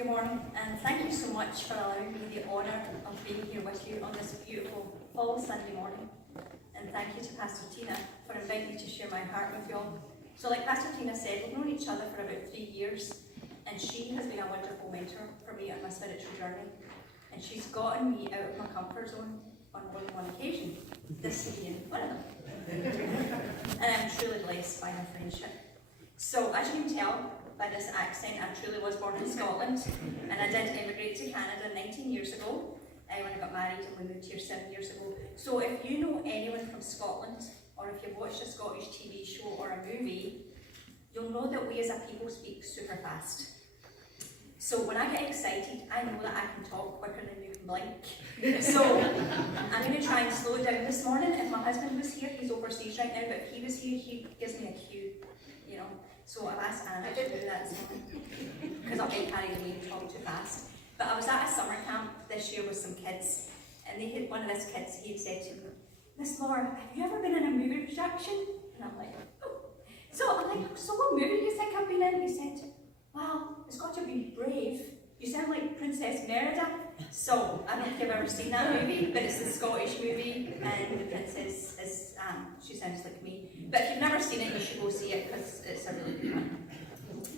Good morning, and thank you so much for allowing me the honour of being here with you on this beautiful fall Sunday morning. And thank you to Pastor Tina for inviting me to share my heart with you all. So like Pastor Tina said, we've known each other for about 3 years, and she has been a wonderful mentor for me on my spiritual journey. And she's gotten me out of my comfort zone on more than one occasion, this being one of them. And I'm truly blessed by her friendship. So as you can tell by this accent, I truly was born in Scotland, and I did immigrate to Canada 19 years ago when I got married, and we moved here 7 years ago. So if you know anyone from Scotland, or if you've watched a Scottish TV show or a movie, you'll know that we as a people speak super fast. So when I get excited, I know that I can talk quicker than you can blink. So I'm going to try and slow it down this morning. If my husband was here, he's overseas right now, but if he was here, he gives me a cue, you know. So I've asked Anna to do that this morning, because I'll get carried away and talk too fast. But I was at a summer camp this year with some kids, and they had one of those kids, he had said to me, "Miss Laura, have you ever been in a movie production?" And I'm like, "Oh." So I'm like, "So what movie do you think I've been in?" He said, "Well, it's got to be Brave. You sound like Princess Merida." So I don't know if you've ever seen that movie, but it's a Scottish movie, and the princess is, she sounds like me. But if you've never seen it, you should go see it, because it's a really good one.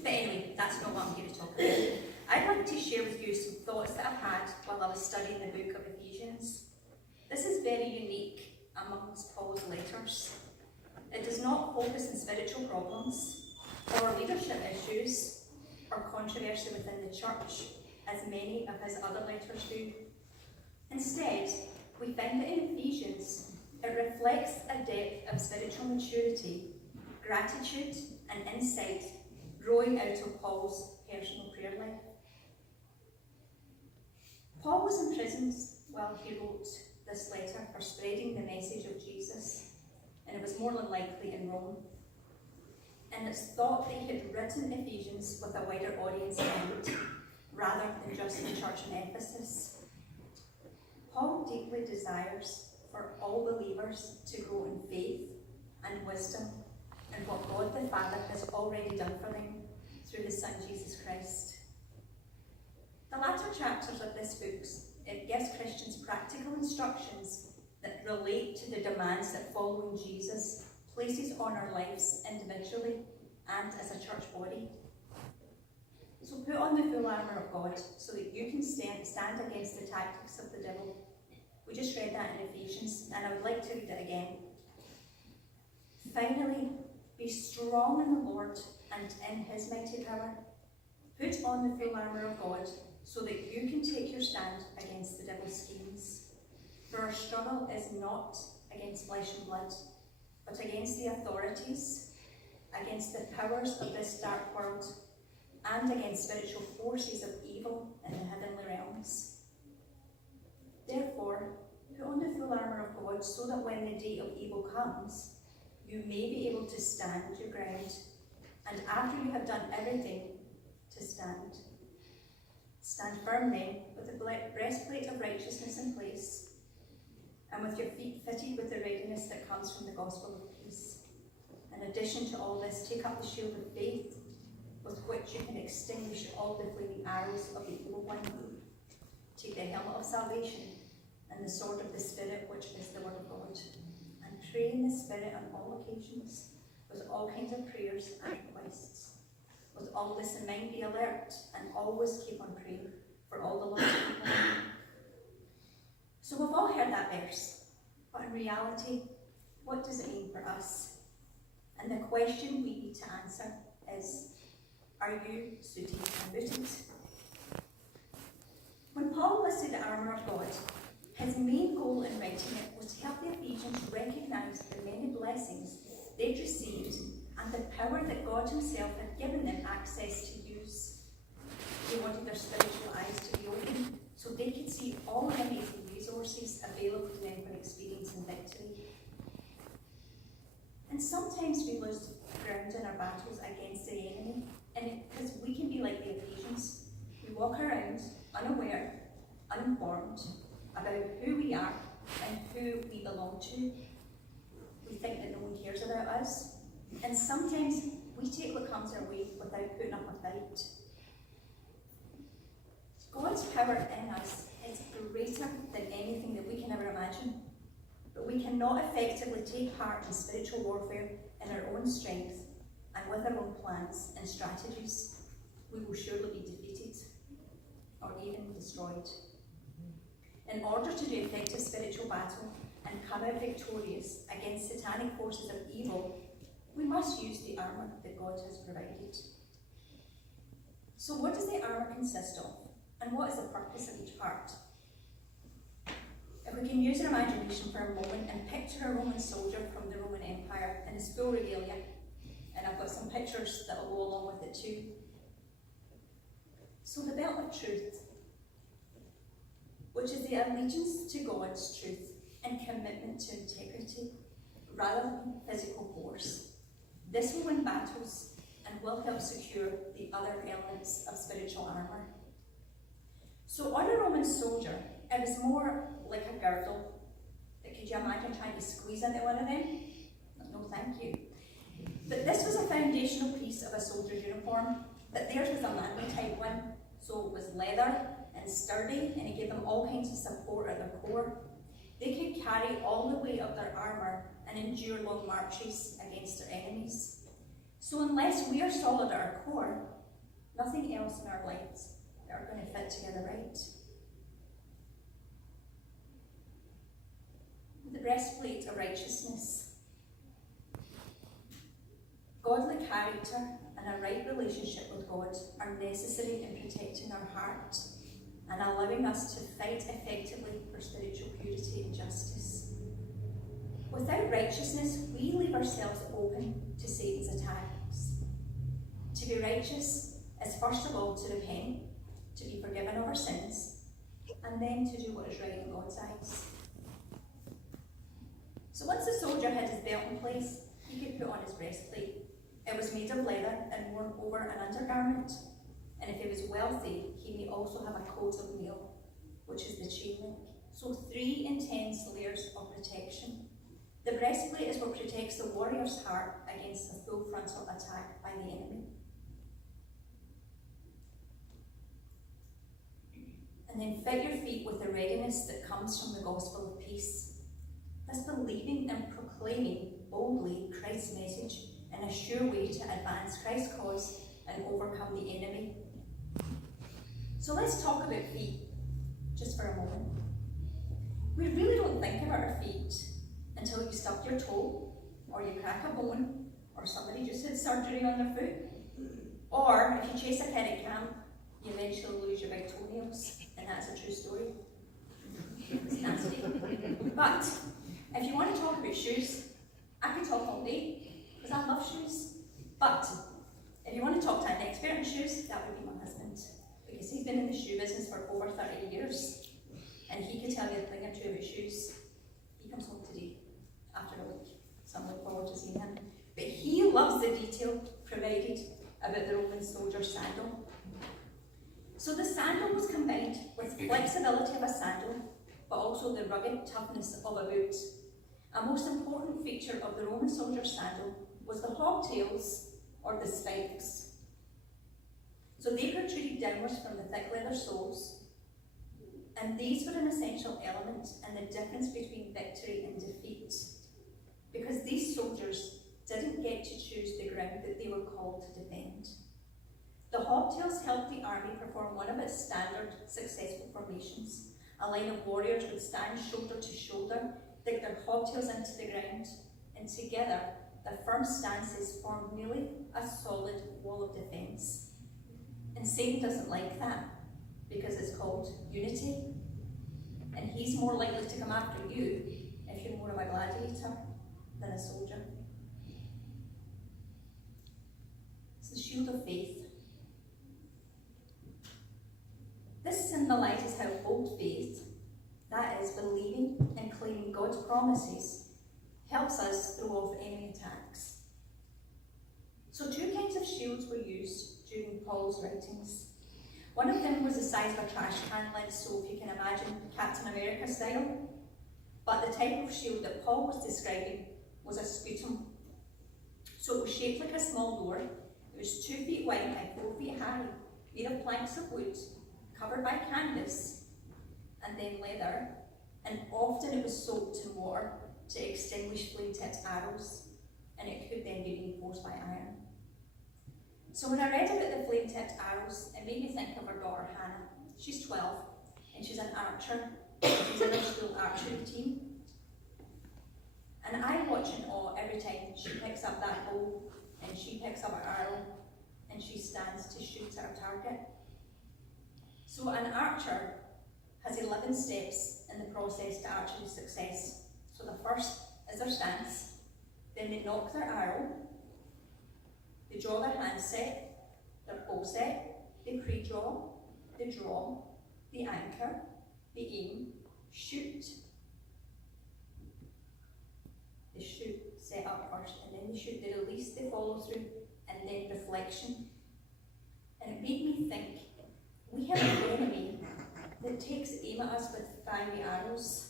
But anyway, that's not what I'm here to talk about. I'd like to share with you some thoughts that I've had while I was studying the book of Ephesians. This is very unique amongst Paul's letters. It does not focus on spiritual problems, or leadership issues, or controversy within the church, as many of his other letters do. Instead, we find that in Ephesians, it reflects a depth of spiritual maturity, gratitude, and insight growing out of Paul's personal prayer life. Paul was imprisoned while he wrote this letter for spreading the message of Jesus, and it was more than likely in Rome. And it's thought that he had written Ephesians with a wider audience in mind, rather than just the church in Ephesus. Paul deeply desires for all believers to grow in faith and wisdom in what God the Father has already done for them through his Son Jesus Christ. The latter chapters of this book, it gives Christians practical instructions that relate to the demands that following Jesus places on our lives individually and as a church body. So put on the full armour of God so that you can stand against the tactics of the devil. We just read that in Ephesians, and I would like to read it again. Finally, be strong in the Lord and in his mighty power. Put on the full armour of God so that you can take your stand against the devil's schemes. For our struggle is not against flesh and blood, but against the authorities, against the powers of this dark world, and against spiritual forces of evil in the heavenly realms. Therefore, put on the full armour of God so that when the day of evil comes, you may be able to stand your ground, and after you have done everything, to stand. Stand firm then, with the breastplate of righteousness in place, and with your feet fitted with the readiness that comes from the gospel of peace. In addition to all this, take up the shield of faith, with which you can extinguish all the flaming arrows of the evil one. Take the helmet of salvation and the sword of the Spirit, which is the word of God, and pray in the Spirit on all occasions, with all kinds of prayers and requests. With all this in mind, be alert and always keep on praying for all the lost people. So we've all heard that verse, but in reality, what does it mean for us? And the question we need to answer is, are you suited and booted? When Paul listed the armour of God, his main goal in writing it was to help the Ephesians recognise the many blessings they'd received and the power that God himself had given them access to use. He wanted their spiritual eyes to be open so they could see all the amazing resources available to them for experiencing victory. And sometimes we lose ground in our battles against the enemy, and because we can be like the Ephesians. We walk around unaware, uninformed about who we are and who we belong to. We think that no one cares about us, and sometimes we take what comes our way without putting up a fight. power in us is greater than anything that we can ever imagine. But we cannot effectively take part in spiritual warfare in our own strength and with our own plans and strategies. We will surely be defeated or even destroyed. In order to do effective spiritual battle and come out victorious against satanic forces of evil, we must use the armour that God has provided. So what does the armour consist of? And what is the purpose of each part? If we can use our imagination for a moment and picture a Roman soldier from the Roman Empire in his full regalia, and I've got some pictures that will go along with it too. So the belt of truth, which is the allegiance to God's truth and commitment to integrity, rather than physical force. This will win battles and will help secure the other elements of spiritual armour. So on a Roman soldier, it was more like a girdle. Could you imagine trying to squeeze into one of them? No, thank you. But this was a foundational piece of a soldier's uniform, but theirs was a manly type one, so it was leather and sturdy, and it gave them all kinds of support at their core. They could carry all the weight of their armour and endure long marches against their enemies. So unless we are solid at our core, nothing else in our lives are going to fit together right. The breastplate of righteousness. Godly character and a right relationship with God are necessary in protecting our heart and allowing us to fight effectively for spiritual purity and justice. Without righteousness, we leave ourselves open to Satan's attacks. To be righteous is first of all to repent, to be forgiven of our sins, and then to do what is right in God's eyes. So once the soldier had his belt in place, he could put on his breastplate. It was made of leather and worn over an undergarment. And if he was wealthy, he may also have a coat of mail, which is the chain link. So 3 intense layers of protection. The breastplate is what protects the warrior's heart against a full frontal attack by the enemy. And then fit your feet with the readiness that comes from the gospel of peace. This believing and proclaiming boldly Christ's message in a sure way to advance Christ's cause and overcome the enemy. So let's talk about feet, just for a moment. We really don't think about our feet until you stub your toe, or you crack a bone, or somebody just had surgery on their foot. Or if you chase a kid at camp, you eventually lose your big toenails, and that's a true story. It's nasty. But if you want to talk about shoes, I could talk all day, because I love shoes. But if you want to talk to an expert in shoes, that would be my husband, because he's been in the shoe business for over 30 years, and he could tell you a thing or two about shoes. He comes home today, after a week, so I'm looking forward to seeing him. But he loves the detail provided about the Roman soldier's sandal. So the sandal was combined with flexibility of a sandal, but also the rugged toughness of a boot. A most important feature of the Roman soldier's sandal was the hobtails, or the spikes. So they protruded downwards from the thick leather soles, and these were an essential element in the difference between victory and defeat, because these soldiers didn't get to choose the ground that they were called to defend. The hobtails helped the army perform one of its standard successful formations. A line of warriors would stand shoulder to shoulder, dig their hobtails into the ground, and together their firm stances formed nearly a solid wall of defence. And Satan doesn't like that, because it's called unity. And he's more likely to come after you if you're more of a gladiator than a soldier. It's the shield of faith. This symbolises how bold faith, that is, believing and claiming God's promises, helps us throw off enemy attacks. So 2 kinds of shields were used during Paul's writings. One of them was the size of a trash can lid, so if you can imagine Captain America style. But the type of shield that Paul was describing was a sputum. So it was shaped like a small door. It was 2 feet wide and 4 feet high, made of planks of wood, covered by canvas and then leather, and often it was soaked in water to extinguish flame-tipped arrows, and it could then be reinforced by iron. So when I read about the flame-tipped arrows, it made me think of our daughter Hannah. She's 12, and she's an archer. She's in our school archery team. And I watch in awe every time she picks up that bow, and she picks up her arrow, and she stands to shoot at her target. So an archer has 11 steps in the process to archery success. So the first is their stance, then they nock their arrow, they draw their hand set, their bow set, they pre-draw, they draw, they anchor, they aim, shoot. They shoot, set up first, and then they shoot, they release, they follow through, and then reflection. And it made me think, we have an enemy that takes aim at us with fiery arrows.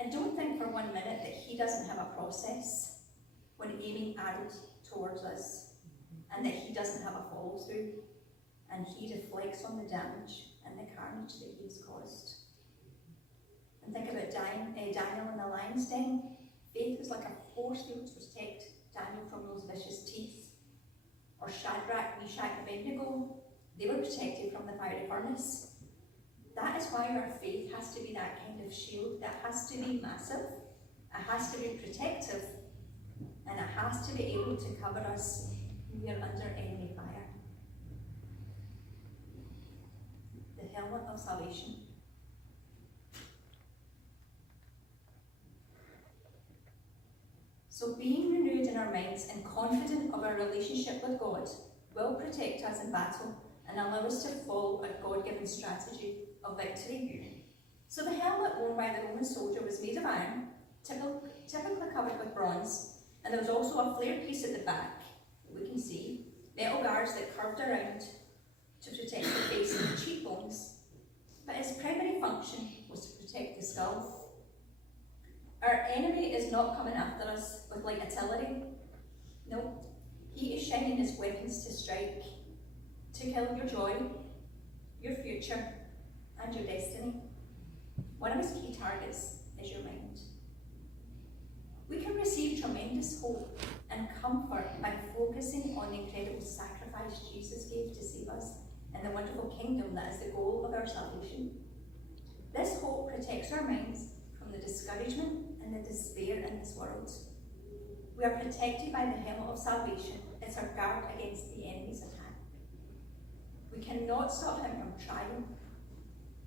And don't think for 1 minute that he doesn't have a process when aiming arrows towards us, and that he doesn't have a follow through, and he reflects on the damage and the carnage that he's caused. And think about Daniel in the lion's den. Faith was like a force field to protect Daniel from those vicious teeth. Or Shadrach, Meshach, and Abednego, they were protected from the fiery furnace. That is why our faith has to be that kind of shield. That has to be massive, it has to be protective, and it has to be able to cover us when we are under enemy fire. The helmet of salvation. So being renewed in our minds and confident of our relationship with God will protect us in battle and allow us to follow a God-given strategy of victory. So the helmet worn by the Roman soldier was made of iron, typically covered with bronze, and there was also a flare piece at the back that we can see, metal guards that curved around to protect the face and the cheekbones, but its primary function was to protect the skull. Our enemy is not coming after us with light artillery. No, he is shining his weapons to strike, to kill your joy, your future, and your destiny. One of his key targets is your mind. We can receive tremendous hope and comfort by focusing on the incredible sacrifice Jesus gave to save us and the wonderful kingdom that is the goal of our salvation. This hope protects our minds from the discouragement and the despair in this world. We are protected by the helmet of salvation. It's our guard against the enemy's attack. We cannot stop him from trying,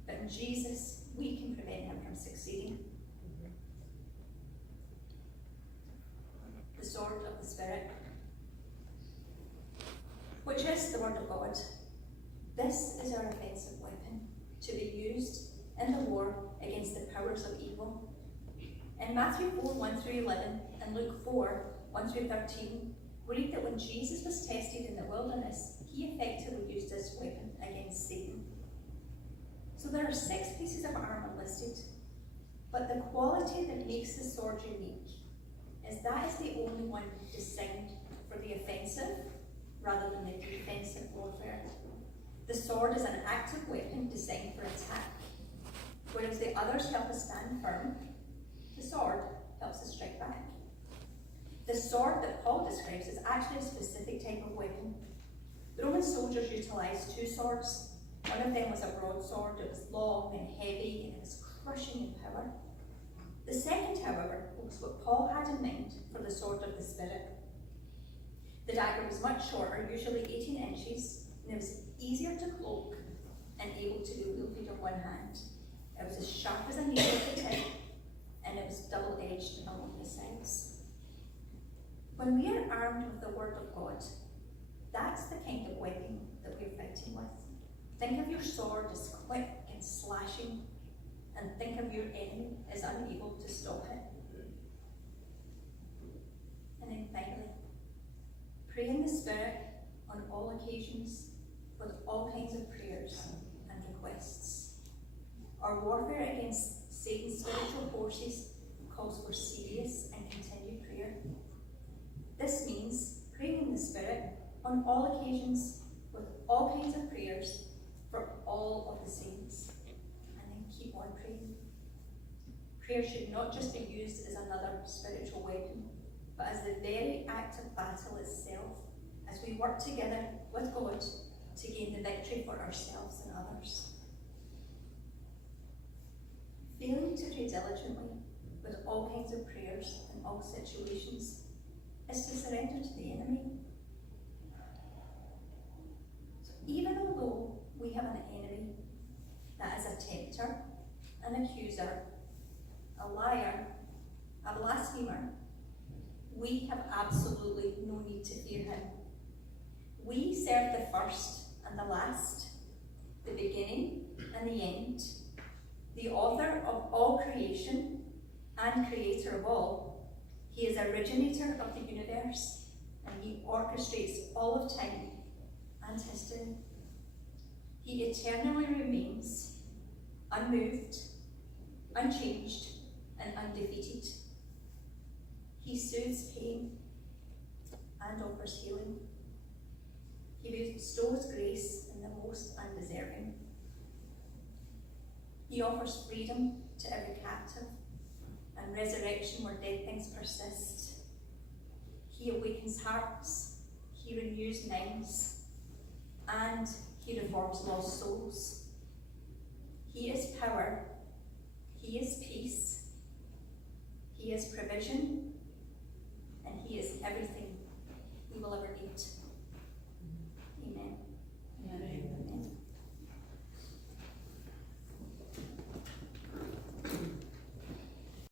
but in Jesus, we can prevent him from succeeding. The sword of the Spirit, which is the Word of God. This is our offensive weapon to be used in the war against the powers of evil. In Matthew 4, 1-11 and Luke 4, 1-13, we read that when Jesus was tested in the wilderness, he effectively used this weapon against Satan. So there are 6 pieces of armour listed, but the quality that makes the sword unique is that is the only one designed for the offensive rather than the defensive warfare. The sword is an active weapon designed for attack, whereas the others help us stand firm. The sword helps us strike back. The sword that Paul describes is actually a specific type of weapon. The Roman soldiers utilised 2 swords. One of them was a broadsword. It was long and heavy and it was crushing in power. The second, however, was what Paul had in mind for the sword of the Spirit. The dagger was much shorter, usually 18 inches, and it was easier to cloak and able to be wielded on one hand. It was as sharp as a needle at the tip, and it was double-edged along the sides. When we are armed with the Word of God, that's the kind of weapon that we're fighting with. Think of your sword as quick and slashing, and think of your enemy as unable to stop it. And then finally, pray in the Spirit on all occasions with all kinds of prayers and requests. Our warfare against Satan's spiritual forces calls for serious and continued prayer. This means praying in the Spirit on all occasions with all kinds of prayers for all of the saints. And then keep on praying. Prayer should not just be used as another spiritual weapon, but as the very act of battle itself, as we work together with God to gain the victory for ourselves and others. Failing to pray diligently with all kinds of prayers in all situations is to surrender to the enemy. So even although we have an enemy that is a tempter, an accuser, a liar, a blasphemer, we have absolutely no need to fear him. We serve the first and the last, the beginning and the end, the author of all creation and creator of all. He is originator of the universe, and he orchestrates all of time and history. He eternally remains unmoved, unchanged, and undefeated. He soothes pain and offers healing. He bestows grace in the most undeserving. He offers freedom to every captive and resurrection where dead things persist. He awakens hearts, he renews minds, and he reforms lost souls. He is power, he is peace, he is provision, and he is everything we will ever need.